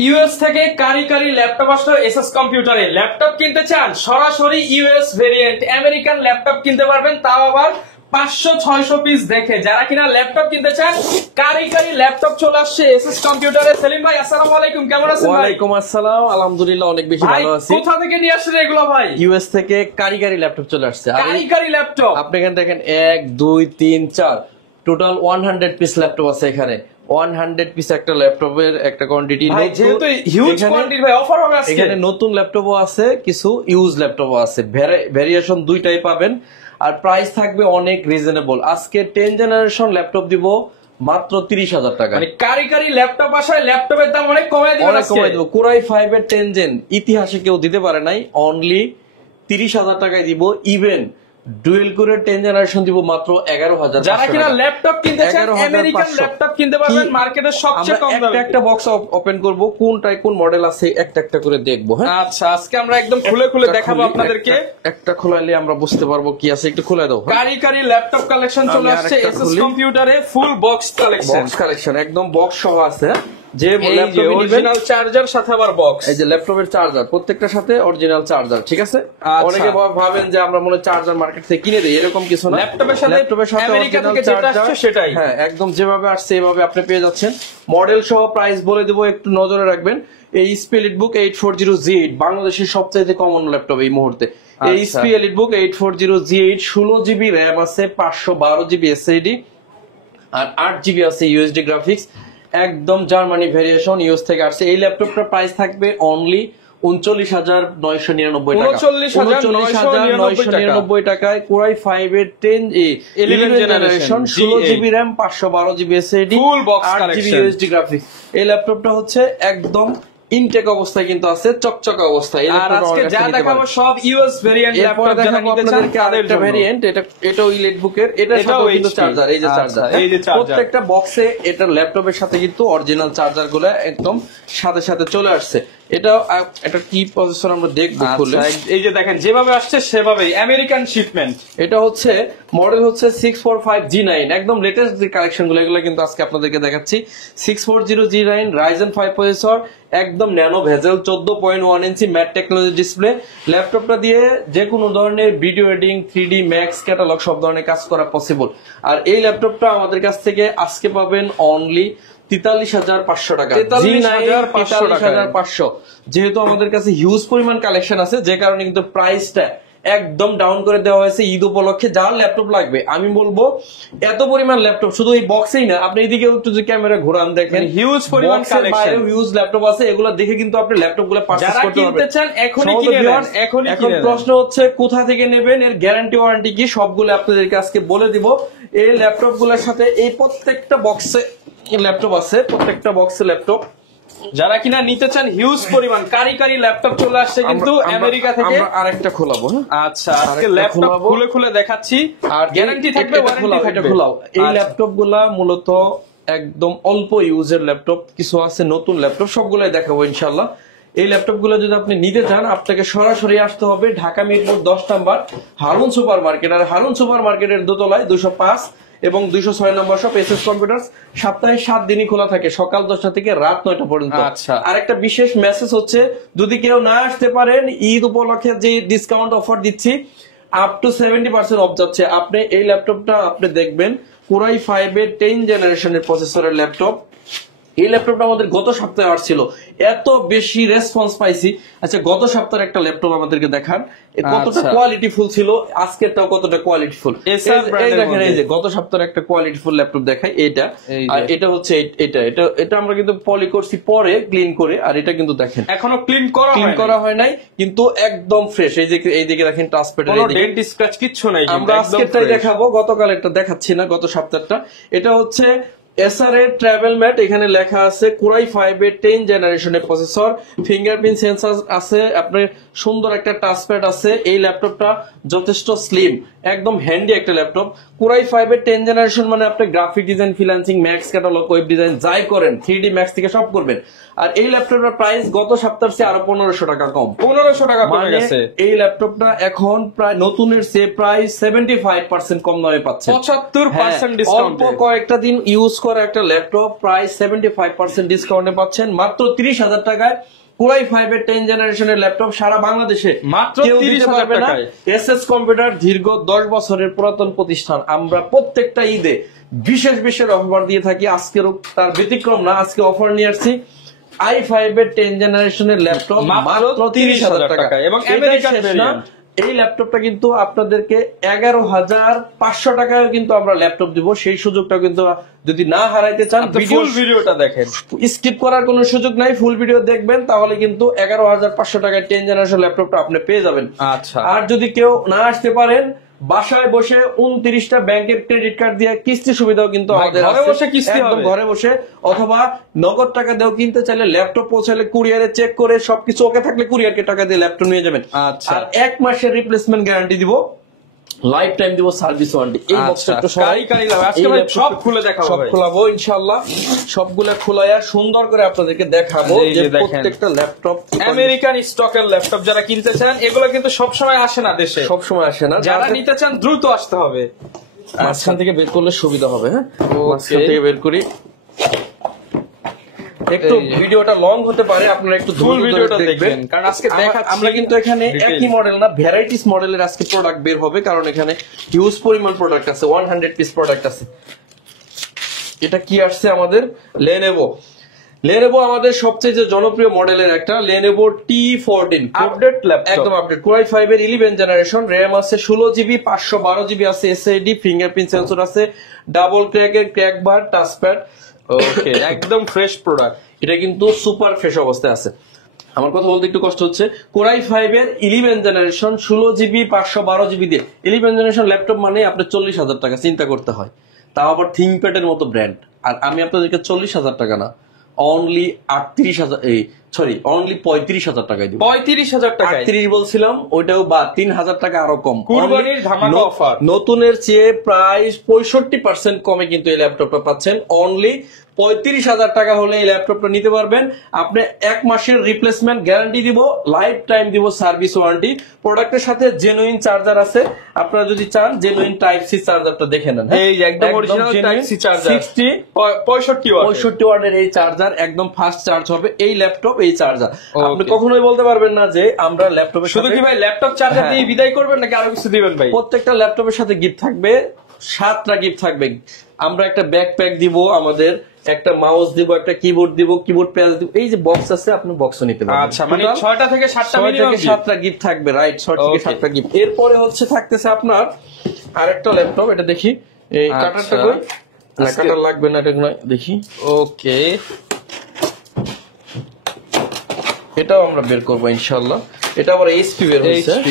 US থেকে কারি laptop আসলো SS কম্পিউটারে। ল্যাপটপ কিনতে চান, সরাসরি ইউএস ভেরিয়েন্ট আমেরিকান ল্যাপটপ কিনতে পারবেন, তাও আবার 500-600 পিস দেখে। যারা কিনা ল্যাপটপ কিনতে চান, কারি ল্যাপটপ চলে আসছে এসএস কম্পিউটারে। সেলিম ভাই আসসালামু আলাইকুম, কেমন আছেন? ওয়ালাইকুম আসসালাম, আলহামদুলিল্লাহ অনেক বেশি ভালো আছি। কোথা থেকে নিয়ে আসছেন এগুলো ভাই? ইউএস থেকে কারি ল্যাপটপ চলে আসছে। কারি ল্যাপটপ আপনি এখানে দেখেন 1 2 3 4 টোটাল 100 পিস ল্যাপটপ আছে এখানে। 100 পিস একটা ল্যাপটপের একটা কোয়ান্টিটি। যেহেতু হিউজ কোয়ান্টিটি ভাই, অফার হবে আজকে। এখানে নতুন ল্যাপটপও আছে, কিছু ইউজ ল্যাপটপও আছে, ভেরিয়েশন দুইটাই পাবেন। আর প্রাইস থাকবে অনেক রিজনেবল। আজকে 10 জেনারেশন ল্যাপটপ দিব মাত্র 30,000 টাকা। মানে কারি ল্যাপটপ আসায় ল্যাপটপের দাম অনেক কমায় দিবেন আজকে। কোরাই 5 এর 10 জেন ইতিহাসে কেউ দিতে পারে নাই, অনলি 30,000 টাকায় দিব। ইভেন ডুয়েল কোরের 10 জেনারেশন দিব মাত্র 11,000। যারা কিনা ল্যাপটপ কিনতে চান, আমেরিকান ল্যাপটপ কিনতে পারবেন মার্কেটের সবচেয়ে কম দামে। একটা বক্স ওপেন করব, কোনটায় কোন মডেল আছে একটা একটা করে দেখবো। হ্যাঁ আচ্ছা, আজকে আমরা একদম খুলে দেখাবো আপনাদেরকে। একটা খোলাইলে আমরা বুঝতে পারবো কি আছে, একটু খুলে দাও। কারি ল্যাপটপ কালেকশন চলে আসছে এসএস কম্পিউটারে, ফুল বক্স কালেকশন একদম বক্স সহ আছে। যে অরিজিনাল চার্জার সাথে আবার বক্স। এই যে ল্যাপটপের চার্জার, প্রত্যেকটার সাথে অরিজিনাল চার্জার, ঠিক আছে? অনেকে ভাবেন যে আমরা মনে চার্জার মার্কেট থেকে কিনে দিই, এরকম কিছু না। ল্যাপটপের সাথে আমেরিকা থেকে যেটা আসছে সেটাই। হ্যাঁ, একদম যেভাবে আসছে এভাবে আপনি পেয়ে যাচ্ছেন। মডেল সহ প্রাইস বলে দেবো, একটু নজরে রাখবেন। এই এইচপি এলিটবুক 840G8 বাংলাদেশের সবচেয়ে কমন ল্যাপটপ এই মুহূর্তে। এই HP EliteBook 840G8 16GB RAM আছে, 512GB SSD আর 8GB আছে ইউএসডি গ্রাফিক্স। একদম জার্মানি ভেরিয়েশন, ইউএস থেকে আসছে। এই ল্যাপটপটার প্রাইস থাকবে অনলি 39,999 টাকা। 39,999 টাকায় কোরাই 5 এর 11 generation 16GB RAM 512GB SSD full box 8GB USD graphics. এই ল্যাপটপটা হচ্ছে একদম ইনটেক অবস্থায় কিন্তু আছে, চকচকা অবস্থায়। আর আজকে যা দেখাবো সব ইউএস ভেরিয়েন্ট ল্যাপটপ। যারা নিতে চান তাদের জন্য ভেরিয়েন্ট, এটাও ইলেকট্রিকের, এটার সাথে কিন্তু চার্জার, এই যে চার্জার, প্রত্যেকটা বক্সে এটার ল্যাপটপের সাথে কিন্তু অরিজিনাল চার্জার গুলো একদম সাথে চলে আসছে। এটা কি প্রসেসর আমরা দেখবো খুলে। এই যে দেখেন যেভাবে আসছে সেভাবেই আমেরিকান শিপমেন্ট। এটা হচ্ছে মডেল হচ্ছে 645G9, একদম লেটেস্ট যে কালেকশন গুলো এগুলো কিন্তু আজকে আপনাদেরকে দেখাচ্ছি। 640G9 Ryzen 5 প্রসেসর, একদম ন্যানো ভেজেল 14.1 ইঞ্চি ম্যাট টেকনোলজি ডিসপ্লে। ল্যাপটপটা দিয়ে যে কোনো ধরনের video editing, 3D max catalogue সব ধরনের কাজ করা পসিবল। আর এই ল্যাপটপটা আমাদের কাছ থেকে আজকে পাবেন অনলি 43,500 টাকা। 43,500। যেহেতু আমাদের কাছে হিউজ পরিমাণ কালেকশন আছে, যে কারণে কিন্তু প্রাইসটা একদম ডাউন করে দেওয়া হয়েছে ঈদ উপলক্ষে। যার ল্যাপটপ লাগবে আমি বলবো এত পরিমাণ ল্যাপটপ শুধু এই বক্সেই না, আপনি এদিকে একটু যে ক্যামেরা ঘোরান দেখেন, হিউজ পরিমাণ কালেকশন, হিউজ ল্যাপটপ আছে। এগুলো দেখে কিন্তু আপনি ল্যাপটপ গুলো পারচেজ করতে পারবেন। কিনতে চান এখনই কিনে নেন, এখনই এখন প্রশ্ন হচ্ছে কোথা থেকে নেবেন, এর গ্যারান্টি ওয়ারেন্টি কি, সবগুলো আপনাদেরকে আজকে বলে দিব। এই ল্যাপটপ গুলোর সাথে এই প্রত্যেকটা বক্সে ল্যাপটপ আছে, প্রত্যেকটা বক্সে ল্যাপটপ। যারা কিনা নিতে চান হিউজ পরিমাণ কারি ল্যাপটপ চলে আসছে কিন্তু আমেরিকা থেকে। আমরা আরেকটা খোলাবো। আচ্ছা, আজকে ল্যাপটপ খুলে দেখাচ্ছি, আর গ্যারান্টি থাকবে, ওয়ারেন্টি থাকবে। এই ল্যাপটপ গুলা মূলত একদম অল্প ইউজের ল্যাপটপ, কিছু আছে নতুন ল্যাপটপ, সবগুলাই দেখাবো ইনশাআল্লাহ। এই ল্যাপটপ গুলো যদি আপনি নিতে চান, আপনাকে সরাসরি আসতে হবে ঢাকা মিরপুর 10 নম্বর হারুন সুপার মার্কেট। আর হারুন সুপার মার্কেটের দোতলায় 205 এবং 206 নম্বর শপ এসএস কম্পিউটার্স। সপ্তাহে 7 দিনই খোলা থাকে, সকাল 10টা থেকে রাত 9টা পর্যন্ত। আচ্ছা, আর একটা বিশেষ মেসেজ হচ্ছে, যদি কেউ না আসতে পারেন, ঈদ উপলক্ষে যে ডিসকাউন্ট অফার দিচ্ছি আপ টু 70% অফ যাচ্ছে। আপনি এই ল্যাপটপটা আপনি দেখবেন কোরাই 5 এর 10 জেনারেশনের প্রসেসরের ল্যাপটপ। এই ল্যাপটপটা আমাদের গত সপ্তাহে আসছিল, এত বেশি রেসপন্স পাইছি। আচ্ছা, গত সপ্তাহের একটা ল্যাপটপ আমাদেরকে দেখান কতটা কোয়ালিটিফুল ছিল, আজকেরটাও কতটা কোয়ালিটিফুল। এই দেখেন, এই যে গত সপ্তাহের একটা কোয়ালিটিফুল ল্যাপটপ দেখাই, এটা আর এটা হচ্ছে এটা আমরা কিন্তু পলি করছি পরে ক্লিন করে। আর এটা কিন্তু দেখেন এখনো ক্লিন করা হয় নাই, কিন্তু একদম ফ্রেশ। এই দিকে দেখেন টাচপ্যাড, কোনো ডেন্ট স্ক্র্যাচ কিচ্ছু নাই। আমরা আজকেরটাই দেখাবো, গতকালেরটা দেখাচ্ছি না, গত সপ্তাহটা। এটা হচ্ছে এসআরএ ট্রাভেল ম্যাট, এখানে লেখা আছে কোরাই 5 এর 10 জেনারেশনের প্রসেসর, ফিঙ্গারপ্রিন্ট সেন্সর আছে, আপনার সুন্দর একটা টাচপ্যাড আছে। এই ল্যাপটপটা যথেষ্ট স্লিম, একদম হ্যান্ডি একটা ল্যাপটপ। কোরাই 5 এর 10 জেনারেশন মানে আপনি graphic design, freelancing, max catalogue, web design যাই করেন, 3D ম্যাক্স থেকে সব করবেন। আর এই ল্যাপটপটার প্রাইস গত সপ্তাহের চেয়ে আরো 1500 টাকা কম। 1500 টাকা কমে গেছে। এই ল্যাপটপটা এখন প্রায় নতুনের চেয়ে প্রায় 75% কম দামে পাচ্ছেন। 75% ডিসকাউন্ট। অল্প কয়েকটা দিন ইউজ করা একটা ল্যাপটপ প্রায় 75% ডিসকাউন্টে পাচ্ছেন মাত্র 30,000 টাকায়। কোরাই 5 এর 10 জেনারেশনের ল্যাপটপ সারা বাংলাদেশে মাত্র কেউ দিতে 30,000 পারবে না। টাকায়। এসএস কম্পিউটার দীর্ঘ 10 বছরের পুরাতন প্রতিষ্ঠান, আমরা প্রত্যেকটা ঈদে বিশেষ বিশেষ অফার দিয়ে থাকি। আজকেরও তার ব্যতিক্রম না, আজকে অফার নিয়ে আসছি i5 এর 10 জেনারেশনের ল্যাপটপ মাত্র 30,000 টাকা এবং এটাই আমেরিকান শেষ না। ভেরিয়েন্ট। এই ল্যাপটপটা কিন্তু আপনাদেরকে 11,500 টাকায় কিন্তু আমরা ল্যাপটপ দিব। সেই সুযোগটা কিন্তু যদি না হারাইতে চান ফুল ভিডিওটা দেখেন, স্কিপ করার কোনো সুযোগ নাই, ফুল ভিডিও দেখবেন, তাহলে কিন্তু 11,500 টাকায় 10 জেনারেশন ল্যাপটপটা আপনি পেয়ে যাবেন। আচ্ছা। আর যদি কেউ না আসতে পারেন, বাসায় বসে 29টা ব্যাংকের ক্রেডিট কার্ড দিয়ে কিস্তি সুবিধাও কিন্তু ভাই, আমাদের ঘরে আছে। বসে কিস্তি একদম হবে। ঘরে বসে, অথবা নগদ টাকা দিয়েও কিনতে চাইলে ল্যাপটপ পৌঁছালে কুরিয়ারে চেক করে সবকিছু ওকে থাকলে কুরিয়ারকে টাকা দিয়ে ল্যাপটপ নিয়ে যাবেন। আচ্ছা। আর 1 মাসের রিপ্লেসমেন্ট গ্যারান্টি দিব, লাইফ টাইম দিব সার্ভিস ওয়ারেন্টি। এই আচ্ছা, বক্সটা একটু সবাই কারি লাগবে। আজকে ভাই সব খুলে দেখাবো সব ভাই। খোলাবো ইনশাআল্লাহ, সবগুলা খোলায়া সুন্দর করে আপনাদেরকে দেখাবো এই যে যে দেখেন। প্রত্যেকটা ল্যাপটপ আমেরিকান স্টকের ল্যাপটপ যারা কিনতে চান, এগুলো কিন্তু সবসময় আসে না দেশে। সব সময় আসে না, যারা নিতে চান দ্রুত আসতে হবে। মাঝখান থেকে বের করলে সুবিধা হবে। হ্যাঁ, Okay. মাঝখান থেকে বের করি। একটু এই যে। ভিডিওটা লং হতে পারে, আপনারা একটু ফুল ধৈর্য ধরে ভিডিওটা দেখবেন, দেখবেন, কারণ আজকে দেখাচ্ছি আমরা কিন্তু এখানে detail। একই মডেল না, ভ্যারাইটিস মডেলের আজকে প্রোডাক্ট বের হবে, কারণ এখানে হিউজ পরিমাণ প্রোডাক্ট আছে, 100 পিস প্রোডাক্ট আছে। এটা কি আসছে আমাদের? লেনোভো আমাদের সবচেয়ে যে জনপ্রিয় মডেলের একটা লেনোভো T14 আপডেট ল্যাপটপ। একদম আপডেট। কোরাই 5 এর 11 জেনারেশন, র্যাম আছে 16GB, 512GB আছে এসএসডি, ফিঙ্গারপ্রিন্ট সেন্সর আছে, ডাবল ক্র্যাকের ক্র্যাক বার, টাচপ্যাড। ওকে, একদম ফ্রেশ প্রোডাক্ট। এটা কিন্তু সুপার ফ্রেশ অবস্থায় আছে। আমার কথা বলতে একটু কষ্ট হচ্ছে। কোরাই 5 এর 11 জেনারেশন 16GB, 512GB দিয়ে 11 জেনারেশন ল্যাপটপ মানে আপনার 40,000 টাকা চিন্তা করতে হয়, তাও আবার থিংকপ্যাড এর মতো ব্র্যান্ড। আর আমি আপনাদেরকে 40,000 টাকা না, অনলি 35,000 টাকায় দিব। 35,000 টাকায় 38 বলছিলাম, ওইটাও বা 3,000 টাকা আরো কম। কুরবানির ধামাকা অফার। নতুনের চেয়ে প্রায় 65% কমে কিন্তু এই ল্যাপটপটা পাচ্ছেন। অনলি 35,000 টাকা হলে এই ল্যাপটপটা নিতে পারবেন। আপনি 1 মাসের রিপ্লেসমেন্ট গ্যারান্টি দিব, লাইফ টাইম দিব সার্ভিস ওয়ারেন্টি। প্রোডাক্টের সাথে জেনুইন চার্জার আছে, আপনারা যদি চান জেনুইন টাইপ সি চার্জারটা দেখে নেন। এই যে একদম original type C charger 65 watt. 65 ওয়াটের এই চার্জার একদম ফাস্ট চার্জ হবে। এই ল্যাপটপ, এই চার্জার আপনি Okay. কখনোই বলতে পারবেন না যে আমরা ল্যাপটপের শুধু কি ভাই ল্যাপটপ চার্জার হ্যাঁ। দিয়ে বিদায় করবেন নাকি আরো কিছু দিবেন ভাই? প্রত্যেকটা ল্যাপটপের সাথে গিফট থাকবে, 7টা গিফট থাকবে। আমরা একটা ব্যাকপ্যাক দিব, আমাদের একটা মাউস দিব, একটা কিবোর্ড দিব, কিবোর্ড প্যাচ দিব। এই যে বক্স আছে, আপনি বক্সও নিতে পারবেন। আচ্ছা, মানে 6টা থেকে 7টা 6 মিনিমাম থেকে 7টা গিফট থাকবে, রাইট? 6 থেকে Okay. 7টা গিফট। এরপরে হচ্ছে থাকতেছে আপনার আরেকটা ল্যাপটপ, এটা দেখি এই আচ্ছা। কাটারটা কই? না, আজকে- কাটার লাগবে না, এটা নয়, দেখি ওকে, এটাও আমরা বের করবো ইনশাআল্লাহ। এটা আবার এইচপি বের হয়েছে। HP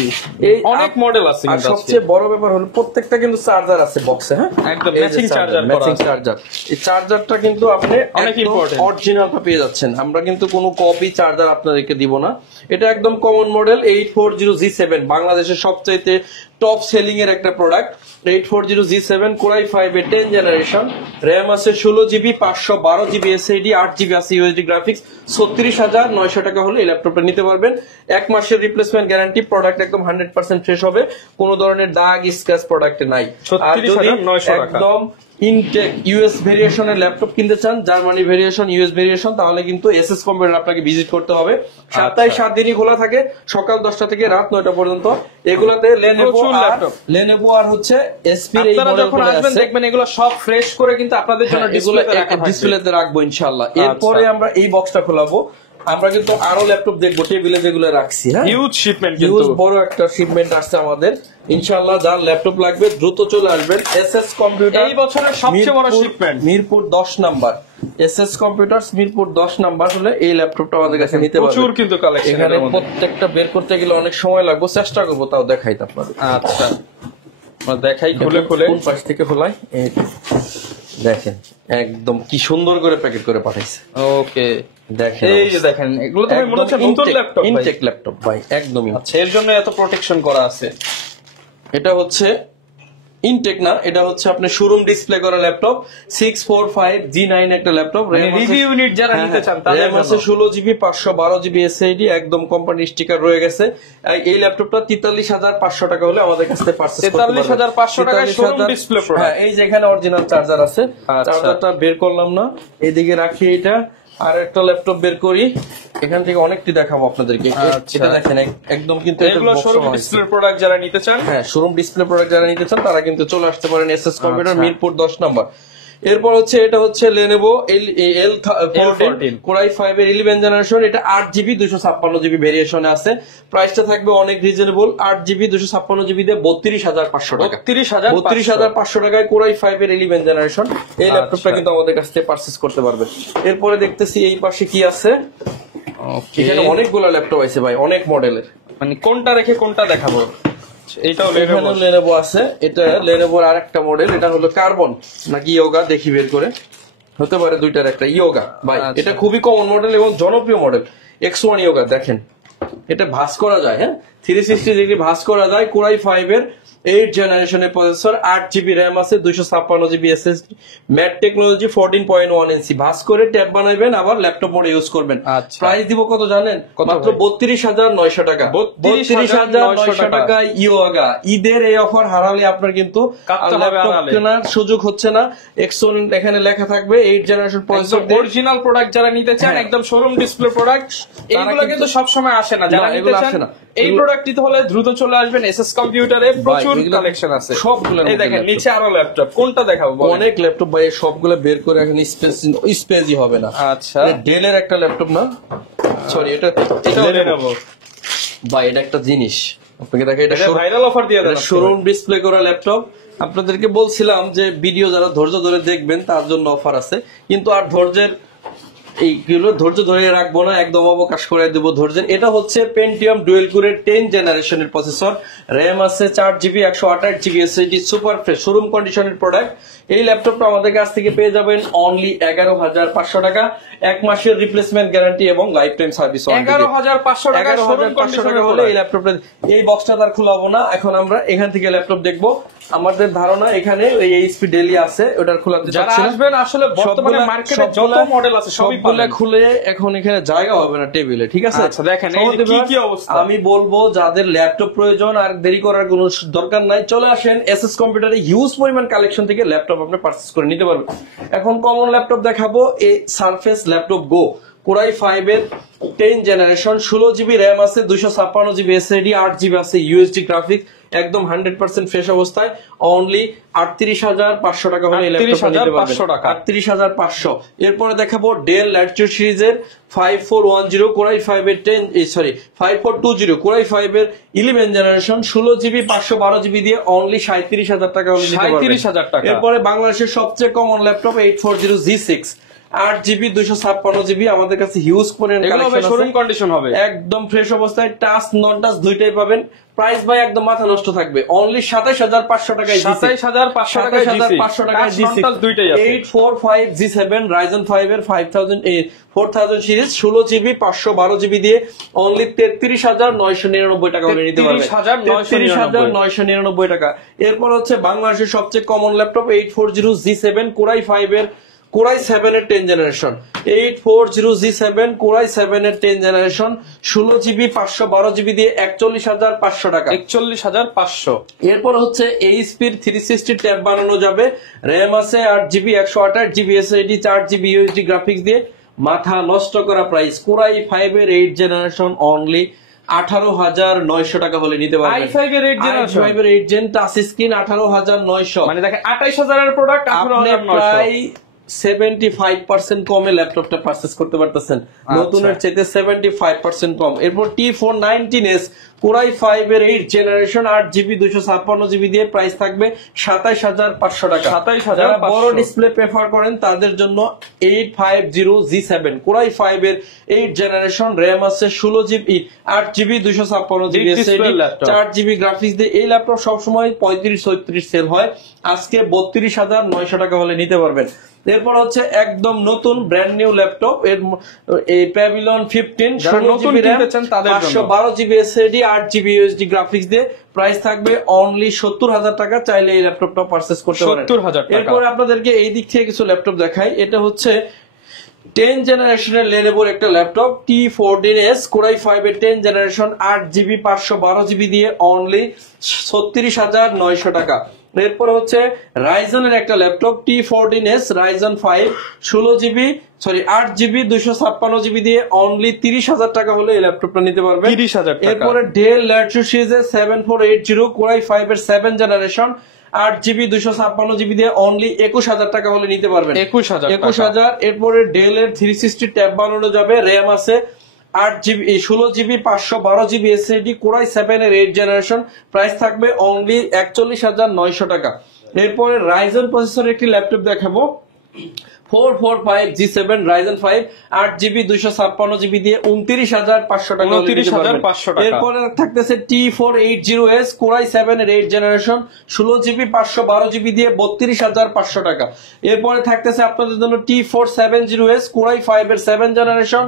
এই অনেক মডেল আছে আর কিন্তু আজকে। সবচেয়ে বড় ব্যাপার হলো প্রত্যেকটা কিন্তু চার্জার আছে বক্সে। হ্যাঁ, একদম এই যে matching charger করা ম্যাচিং আছে। চার্জার। এই চার্জারটা কিন্তু আপনি অনেক important। অরিজিনালটা পেয়ে যাচ্ছেন। আমরা কিন্তু কোনো কপি চার্জার আপনাদেরকে দিব না। এটা একদম কমন মডেল 840G7, বাংলাদেশের সবচাইতে টপ সেলিং এর একটা প্রোডাক্ট। 840G7 কোরাই 5 এর 10 জেনারেশন, র্যাম আছে 16GB, 512GB এসএসডি, 8GB আছে ইউএসডি গ্রাফিক্স। 36,900 টাকা হলে এই ল্যাপটপটা নিতে পারবেন। 1 মাসের রিপ্লেসমেন্ট গ্যারান্টি, প্রোডাক্ট একদম 100% ফ্রেশ হবে, কোনো ধরনের দাগ স্ক্র্যাচ প্রোডাক্টে নাই। আর যদি 36,900 টাকা। একদম ইনটেক ইউএস ভেরিয়েশনের ল্যাপটপ কিনতে চান, জার্মানি ভেরিয়েশন, ইউএস ভেরিয়েশন, তাহলে কিন্তু এসএস কম্পিউটার আপনাকে ভিজিট করতে হবে। সপ্তাহে 7 দিনই খোলা থাকে, সকাল 10টা থেকে রাত 9টা পর্যন্ত। এগুলাতে প্রচুর laptop। লেনোভো আর হচ্ছে এসপির এই আপনারা যখন মডেলগুলো আসবেন আছে। দেখবেন এগুলো সব ফ্রেশ করে কিন্তু আপনাদের জন্য হ্যাঁ, এগুলো ডিসপ্লেতে রাখা থাকবে। ডিসপ্লেতে রাখবো ইনশাআল্লাহ। এরপরে আমরা এই বক্সটা খোলাবো। আমরা কিন্তু আরো ল্যাপটপ দেখবো টেবিলে যেগুলো রাখছি। হ্যাঁ, হিউজ শিপমেন্ট হিউজ কিন্তু। বড় একটা শিপমেন্ট আসছে আমাদের। ইনশাআল্লাহ যার ল্যাপটপ লাগবে দ্রুত চলে আসবেন। এসএস কম্পিউটার এই বছরের সবচেয়ে বড় shipment। Mirpur 10 number. SS computers Mirpur 10 number হলে এই ল্যাপটপটা আমাদের কাছে নিতে পারবেন। প্রচুর কিন্তু কালেকশন এখানে প্রত্যেকটা বের করতে গেলে অনেক সময় লাগবে, চেষ্টা করবো তাও দেখাইতে আপনাদের। আচ্ছা, আমরা দেখাই খুলে খুলে। কোন পাশ থেকে খোলাই? এই দেখেন, একদম কি সুন্দর করে প্যাকেট করে পাঠাইছে। ওকে, দেখেন এই যে দেখেন, এগুলো তো ভাই মনে হচ্ছে নতুন ল্যাপটপ। ইনটেক ল্যাপটপ ভাই, একদমই। আচ্ছা, এর জন্য এত প্রোটেকশন করা আছে। এটা হচ্ছে ইনটেক না, এটা হচ্ছে আপনার শোরুম ডিসপ্লে করা ল্যাপটপ 645G9 একটা ল্যাপটপ। রিভিউ ইউনিট যারা নিতে চান তাদের RAM আছে 16GB 512GB SSD, একদম কোম্পানি স্টিকার রয়ে গেছে। এই ল্যাপটপটা 43,500 টাকা হলে আমাদের কাছ থেকে পারচেজ করতে পারবেন। 43,500 টাকায় শোরুম ডিসপ্লে প্রোডাক্ট। এই যে এখানে অরিজিনাল চার্জার আছে, চার্জারটা বের করলাম না, এদিকে রাখি। এটা আর একটা ল্যাপটপ বের করি, এখান থেকে অনেকটি দেখাবো আপনাদেরকে। এটা দেখেন একদম কিন্তু এগুলো শোরুম ডিসপ্লে প্রোডাক্ট যারা নিতে চান, হ্যাঁ শোরুম ডিসপ্লে প্রোডাক্ট যারা নিতে চান তারা কিন্তু চলে আসতে পারেন এসএস কম্পিউটার মিরপুর 10 নম্বর। এরপর হচ্ছে এটা হচ্ছে Lenovo L14 Core i5 এর 11 জেনারেশন। এটা 8GB 256GB ভেরিয়েশনে আছে। প্রাইসটা থাকবে অনেক রিজনেবল, 8GB 256GB দিয়ে 32,500 টাকা। 32,500 টাকায় Core i5 এর 11 জেনারেশন এই ল্যাপটপটা কিন্তু আমাদের কাছ থেকে পারচেজ করতে পারবে। এরপরে দেখতেছি এই পাশে কি আছে। এখানে অনেকগুলো ল্যাপটপ আছে ভাই, অনেক মডেলের। মানে কোনটা রেখে কোনটা দেখাবো? এটাও Lenovo আছে। এটা Lenovo এর আরেকটা মডেল, এটা হলো কার্বন নাকি ইয়োগা, দেখি বের করে, হতে পারে দুইটার একটা। ইয়োগা ভাই, এটা খুবই কমন মডেল এবং জনপ্রিয় মডেল। X1 ইয়োগা দেখেন, এটা ভাঁজ করা যায়, হ্যাঁ 360 ডিগ্রি ভাঁজ করা যায়। Core i5 এর 8 জেনারেশনের প্রসেসর, 8GB RAM আছে, 256GB SSD, ম্যাট টেকনোলজি 14.1 ইঞ্চি। ভাঁজ করে ট্যাব বানাবেন, আবার ল্যাপটপ মোডে ইউজ করবেন। প্রাইস দিব কত জানেন? মাত্র 32,900 টাকা। 32,900 টাকায় ইয়োগা। ঈদের এই অফার হারালে আপনার কিন্তু ল্যাপটপ কেনার সুযোগ হচ্ছে না। X1 এখানে লেখা থাকবে, 8 জেনারেশন প্রসেসর, অরিজিনাল প্রোডাক্ট যারা নিতে চান, একদম শোরুম ডিসপ্লে প্রোডাক্ট। এইগুলো কিন্তু সব সময় আসে না, যারা নিতে চান এই প্রোডাক্ট নিতে হলে দ্রুত চলে আসবেন এসএস কম্পিউটারে। প্রচুর কালেকশন আছে সবগুলো। এই দেখেন নিচে আরো ল্যাপটপ, কোনটা দেখাবো? অনেক ল্যাপটপ ভাই, সবগুলো বের করে এখন স্পেসই হবে না। আচ্ছা, ডেলের একটা ল্যাপটপ না, সরি এটা Lenovo ভাই, এটা একটা জিনিস আপনাকে দেখে, এটা ভাইরাল অফার দিয়ে দেন। শোরুম ডিসপ্লে করা ল্যাপটপ। আপনাদেরকে বলছিলাম যে ভিডিও যারা ধৈর্য ধরে দেখবেন তার জন্য অফার আছে, কিন্তু আর এইগুলো ধৈর্য ধরে রাখবো না, একদম অবকাশ করে দেবো ধৈর্যের। এটা হচ্ছে পেন্টিয়াম ডুয়েল কোরের 10 জেনারেশনের প্রসেসর, RAM আছে 4GB 128GB SSD, super fresh showroom কন্ডিশনের প্রোডাক্ট। এই ল্যাপটপটা আমাদের কাছ থেকে পেয়ে যাবেন অনলি 11,500 টাকা, 1 মাসের রিপ্লেসমেন্ট গ্যারান্টি এবং লাইফ টাইম সার্ভিস। 11,500 টাকা হলে এই ল্যাপটপটা, এই বক্সটা তার খোলাবো না। এখন আমরা এখান থেকে ল্যাপটপ দেখবো। আমাদের ধারণা এখানে এই এইচপি ডেলি আছে, ওটার খোলাতে যারা আসবেন আসলে বর্তমানে মার্কেটে যত মডেল আছে সবগুলো খুলে, এখন এখানে জায়গা হবে না টেবিলে, ঠিক আছে? আচ্ছা দেখেন কি কি অবস্থা। আমি বলবো যাদের ল্যাপটপ প্রয়োজন আর দেরি করার কোনো দরকার নাই, চলে আসেন এসএস কম্পিউটারে। হিউজ পরিমাণ কালেকশন থেকে ল্যাপটপ আপনি পারচেজ করে নিতে পারবেন। এখন কমন ল্যাপটপ দেখাবো, এই সারফেস ল্যাপটপ গো Core i5 এর 10 জেনারেশন, 16GB RAM আছে, 256GB SSD, 8GB আছে USD গ্রাফিক্স, একদম 100% ফ্রেশ অবস্থায়। অনলি 38,500 টাকা হলে এই ল্যাপটপটা নিতে পারবেন। 38,500। এরপরে দেখাবো ডেল ল্যাটিটিউড সিরিজের 5410 Core i5 এর 5420 Core i5 এর 11 জেনারেশন, 16GB 512GB দিয়ে অনলি 37,000 টাকা হলে নিতে পারবেন। 37,000 টাকা। এরপরে বাংলাদেশের সবচেয়ে common laptop 840G6, 8GB 256GB, আমাদের কাছে হিউজ পরিমাণ কালেকশন আছে, শোরুম কন্ডিশন হবে, একদম ফ্রেশ অবস্থায়। টাচ নন টাচ দুইটাই পাবেন। প্রাইস ভাই একদম মাথা নষ্ট থাকবে, অনলি 27,500 টাকায়। 27,500 টাকায় G6 দুইটাই আছে। 845G7 Ryzen 5 এর 4000 সিরিজ, 16GB 512GB দিয়ে অনলি 33,999 টাকা হলে নিতে পারবেন। 33,999 টাকা। এরপর হচ্ছে বাংলাদেশের সবচেয়ে common laptop 840G7 Core i5 এর Core i7 এর 10 জেনারেশন, 840G7 Core i7 এর 10 জেনারেশন, 16GB 512GB দিয়ে 41,500 টাকা। 41,500। এরপর হচ্ছে এইচপি 360 ট্যাব বানানো যাবে, RAM আছে 8GB 128GB SSD, 4GB USD graphics দিয়ে। মাথা নষ্ট করা প্রাইস, Core i5 এর 8 জেনারেশন অনলি 18,900 টাকা হলে নিতে পারবেন। i5 এর 8 জেনারেশন, i5 এর 8 জেন টাচ স্ক্রিন 18,900, মানে দেখেন 28,000 এর প্রোডাক্ট আপনি প্রায় 75% কমে ল্যাপটপটা পারচেজ করতে পারতেছেন, নতুনের চাইতে 75% কম। এরপর T419S Core i5 এর 8 জেনারেশন, 8GB 256GB দিয়ে প্রাইস থাকবে 27,500 টাকা। 27,500। বড় ডিসপ্লে প্রেফার করেন তাদের জন্য 850G7 Core i5 এর 8 জেনারেশন, RAM আছে 16GB, 8GB 256GB SSD, 4GB graphics দিয়ে। এই ল্যাপটপ সবসময় 35-36 সেল হয়, আজকে 32,900 টাকা হলে নিতে পারবেন। এরপর হচ্ছে একদম নতুন ব্র্যান্ড নিউ ল্যাপটপ, এর এই pavilion 15, 16GB RAM, 512GB SSD, 8GB USD graphics দিয়ে, প্রাইস থাকবে অনলি 70,000 টাকা। চাইলে এই ল্যাপটপটা পারচেজ করতে পারেন। 70,000 টাকা। এরপর আপনাদেরকে এই দিক থেকে কিছু ল্যাপটপ দেখাই। এটা হচ্ছে 10 জেনারেশনের লেনোভোর একটা ল্যাপটপ T14S Core i5 এর 10 জেনারেশন 8GB 512GB দিয়ে অনলি 36,900 টাকা। এরপর হচ্ছে রাইজনের একটা laptop T14S Ryzen 5 8GB 256GB দিয়ে অনলি 30,000 টাকা হলে এই ল্যাপটপটা নিতে পারবেন। 30,000 টাকা। এরপরে ডেল ল্যাটিটিউড সিরিজের 7480 Core i5 এর 7 জেনারেশন 8GB 256GB দিয়ে অনলি 21,000 টাকা হলে নিতে পারবেন। 21,000। এরপরে ডেল এর 360 ট্যাব বানানো যাবে, র্যাম আছে 8GB 16GB 512GB SSD Core i7 এর 8 জেনারেশন, প্রাইস থাকবে অনলি 41,900 টাকা। এরপরে রাইজেন প্রসেসরের একটি ল্যাপটপ দেখাবো 445G7 Ryzen 5 8GB 256GB দিয়ে 29,500 টাকা। 29,500 টাকা। এরপরে থাকতেছে T480S Core i7 এর 8 জেনারেশন 16GB 512GB দিয়ে 32,500 টাকা। এরপরে থাকতেছে আপনাদের জন্য T470S Core i5 এর 7 জেনারেশন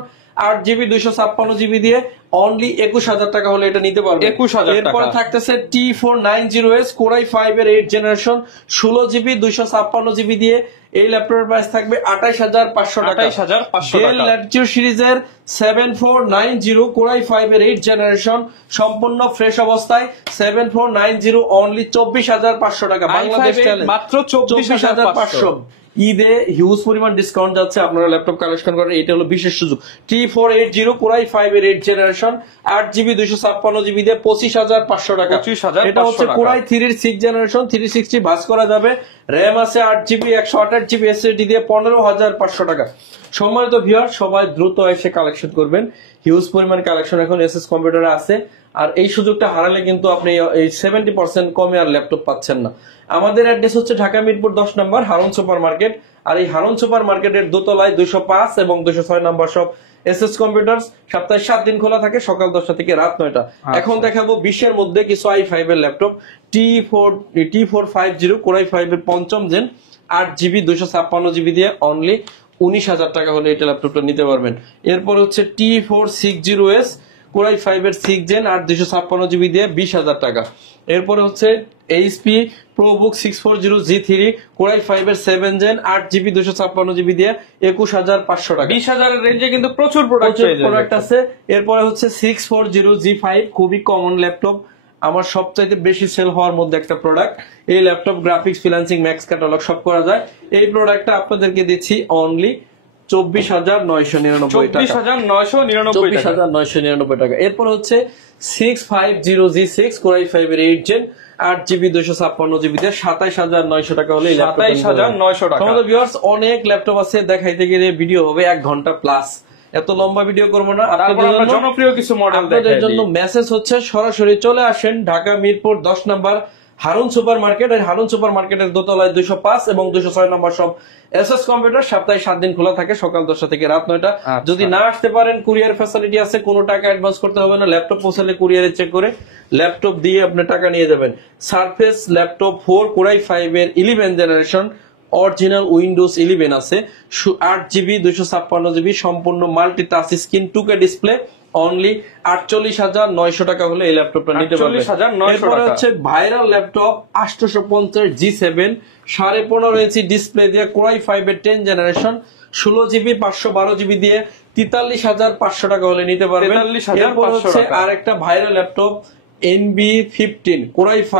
8GB 256GB দিয়ে অনলি 21,000 টাকা হলে এটা নিতে পারবেন। 21,000 টাকা। এরপরে থাকতেছে T490S Core i5 এর 8 জেনারেশন 16GB 256GB দিয়ে এই ল্যাপটপের প্রাইস থাকবে 28,500 টাকা। 28,500 ডেল টাকা। ল্যাটিটিউড সিরিজের 7490 Core i5 এর 8 জেনারেশন সম্পূর্ণ ফ্রেশ অবস্থায় 7490 অনলি 24,500 টাকা। বাংলাদেশ চ্যালেঞ্জ মাত্র 24,500। ঈদে হিউজ পরিমাণ ডিসকাউন্ট যাচ্ছে, আপনারা ল্যাপটপ কালেকশন করেন, এটা হলো বিশেষ সুযোগ। T480 Core i5 এর 8 জেনারেশন 8GB 256GB দিয়ে 25,500 টাকা। 25,500 এটা হচ্ছে Core i3 এর 6 জেনারেশন 360 ভাঁজ করা যাবে, র্যাম আছে 8GB 128GB SSD দিয়ে 15,500 টাকা। সম্মানিত ভিউয়ার, সবাই দ্রুত এসে কালেকশন করবেন, হিউজ পরিমাণ কালেকশন এখন এসএস কম্পিউটারে আছে। আর এই সুযোগটা হারালে কিন্তু আপনি এই 70% কমে আর ল্যাপটপ পাচ্ছেন না। আমাদের অ্যাড্রেস হচ্ছে ঢাকা মিরপুর 10 নম্বর হারুন সুপার মার্কেট। আর এই হারুন সুপার মার্কেটের দোতলায় 205 এবং 206 নম্বর সব এসএস কম্পিউটার সপ্তাহে 7 দিন খোলা থাকে, সকাল 10টা থেকে রাত 9টা। এখন দেখাবো 20 এর মধ্যে কিছু i5 এর ল্যাপটপ T450 Core i5 এর 5ম জেন 8GB 256GB দিয়ে অনলি 19,000 টাকা হলে এটা ল্যাপটপটা নিতে পারবেন। এরপর হচ্ছে T460S Core i5 এর 6 জেন 8/256GB দিয়ে 20,000 টাকা। এরপরে হচ্ছে HP ProBook 640G3 Core i5 এর 7 জেন 8GB 256GB দিয়ে 21,500 টাকা। 20,000 এর রেঞ্জে কিন্তু প্রচুর প্রোডাক্ট আছে। এরপরে হচ্ছে 640G5 খুবই কমন ল্যাপটপ, আমার সবচাইতে বেশি সেল হওয়ার মধ্যে একটা প্রোডাক্ট। এই laptop graphics, freelancing, max catalogue সব করা যায়। এই প্রোডাক্টটা আপনাদেরকে দিচ্ছি অনলি 24,999 টাকা। 24,999 টাকা। এরপর হচ্ছে 650G6 Core i5 এর 8 জেন 8GB 256GB দিয়ে 27,900 টাকা হলে 27,900 টাকা। আমাদের ভিউয়ার্স অনেক ল্যাপটপ আছে, দেখাইতে গেলে ভিডিও হবে 1 ঘন্টা প্লাস, এত লম্বা ভিডিও করবো না। আপনাদের জনপ্রিয় কিছু মডেল আপনাদের জন্য মেসেজ হচ্ছে সরাসরি চলে আসেন ঢাকা মিরপুর 10 নম্বর হারুন সুপার মার্কেট। আর হারুন সুপার মার্কেটের দোতলায় 205 এবং 206 নম্বর সব এসএস কম্পিউটার সপ্তাহে 7 দিন খোলা থাকে, সকাল 10টা থেকে রাত 9টা। যদি না আসতে পারেন কুরিয়ার ফ্যাসিলিটি আছে, কোনো টাকা অ্যাডভান্স করতে হবে না। ল্যাপটপ পৌঁছালে কুরিয়ারে চেক করে ল্যাপটপ দিয়ে আপনি টাকা নিয়ে যাবেন। সারফেস ল্যাপটপ 4 Core i5 এর 11 জেনারেশন অরিজিনাল উইন্ডোজ 11 আছে 8GB 256GB সম্পূর্ণ multi touch screen 2K display only 48,900 টাকা হলে এই ল্যাপটপটা নিতে পারবেন। 48,900 এরপরে হচ্ছে viral laptop 850G7 15.5 inch display দিয়ে Core i5 এর 10 জেনারেশন 16GB 512GB দিয়ে 43,500 টাকা হলে নিতে পারবেন। এরপর হচ্ছে আরেকটা viral laptop NB15 Core i5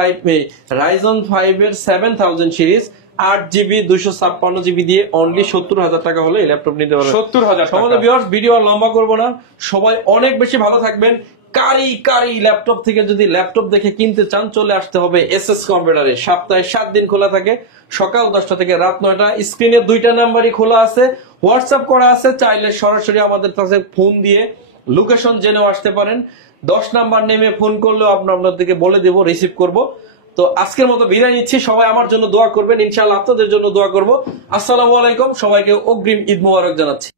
Ryzen 5 এর 7000 সিরিজ 8GB 256GB দিয়ে অনলি 70,000 টাকা হলে এই ল্যাপটপ নিতে পারবেন। 70,000 টাকা। আমাদের ভিউয়ার্স, ভিডিও আর লম্বা করব না, সবাই অনেক বেশি ভালো থাকবেন। কারি ল্যাপটপ থেকে যদি ল্যাপটপ দেখে কিনতে চান, চলে আসতে হবে এসএস কম্পিউটারে। সপ্তাহে 7 দিন খোলা থাকে, সকাল 10টা থেকে রাত 9টা। স্ক্রিনে 2টা নাম্বারই খোলা আছে, হোয়াটসঅ্যাপ করা আছে, চাইলে সরাসরি আমাদের কাছে ফোন দিয়ে লোকেশন জেনেও আসতে পারেন। 10 নাম্বার নেমে ফোন করলেও আপনাদেরকে বলে দেব, রিসিভ করব। তো আজকের মতো বিদায় নিচ্ছি, সবাই আমার জন্য দোয়া করবেন, ইনশাআল্লাহ আপনাদের জন্য দোয়া করব। আসসালামু আলাইকুম, সবাইকে অগ্রিম ঈদ মোবারক জানাচ্ছি।